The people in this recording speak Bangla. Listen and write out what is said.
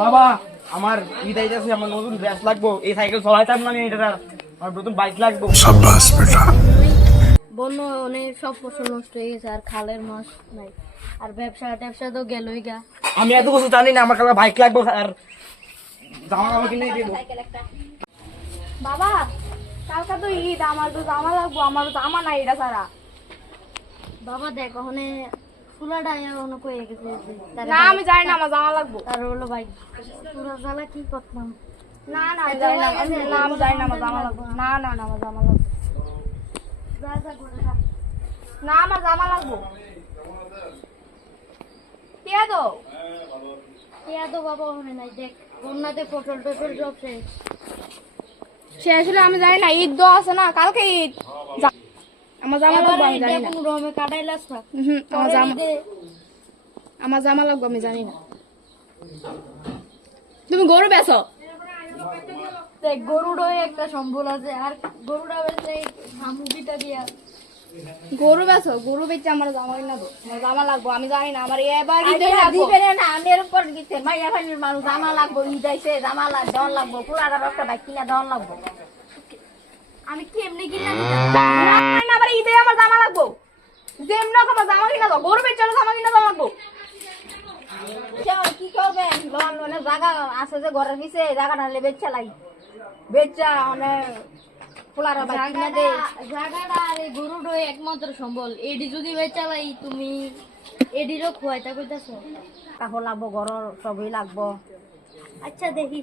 বাবা আমার ঈদ আইতাছে, আমার নতুন ড্রেস লাগবো, এই সাইকেল চলাইতাম না আমি, এটা আমার নতুন বাইক লাগবো। शाबाश बेटा। বন্য অনেক সব ফসল নষ্ট হয়ে গেছে, আর খালের মাছ নাই, আর ব্যবসা ট্যাবসা তো গেলই গা। আমি এত কিছু জানি না, আমার কাছে বাইক লাগবো আর জামা কাপড় কিনে দেবো। বাবা কালকে তো ঈদ, আমার তো জামা লাগবো, আমার জামা নাই এটা ছাড়া। বাবা দেখ ওখানে ফুলাটা অনেক হয়ে গেছে, না আমি জানি না, আমার জামা লাগবো। তার হলো ভাই পুরা জ্বালা কি করতাম। না না আমি জানি না, না আমি জানি না, আমার জামা লাগবো। না না না আমার জামা লাগবো, যা যা করে খা। না আমার জামা লাগবো। কে তো ইয়া তো বাবা ওখানে নাই, দেখ বন্যাতে ফসল টসল সব শেষ। সে আসলে আমি জানি না, ঈদ তো আছে না, কালকে ঈদ। আমার জামা লাগবো, আমি জানি না। কোন রকমে কাটাইলাস না। আমার জামা লাগবো, আমি জানি না। তুমি গরু বেচো? দেখ গরুটাই একটা সম্বল আছে, আর গরুটা বেচে সামুদ্রিটা দিয়া। গরু বেচো? গরু বেচে আমার জামা কিনা দো, আমার জামা লাগবো, আমি জানি না। আমার এবার ঈদে আরে লাগবো। দিবে না, আমি এরকম করে দিতে মাইয়া ফানির মানুষ জামা লাগবো, ঈদ আইছে জামা দন লাগবো, পুরাটা রক্ত বাইক কিনা দন লাগবো। আমি কেমনে কিনা না, আবার ঈদে আমার জামা লাগবো, যেমন হোক আমার জামা কিনা দাও। গরু বেচে জামা কিনা দাও লাগবো। কি করবেন, লোন মানে জায়গা আছে যে ঘরের পিছে, জায়গাটা হলে বেচা লাই, বেচা মানে পুরাটা বাইক কিনা দে। জায়গাটা আর এই গরুটাই একমাত্র সম্বল, এডি যদি বেচালাই তুমি এডিরও খোয়াইতা কইতাছ। কাপড় লাগবো, ঘরের সবই লাগবো। আচ্ছা দেখি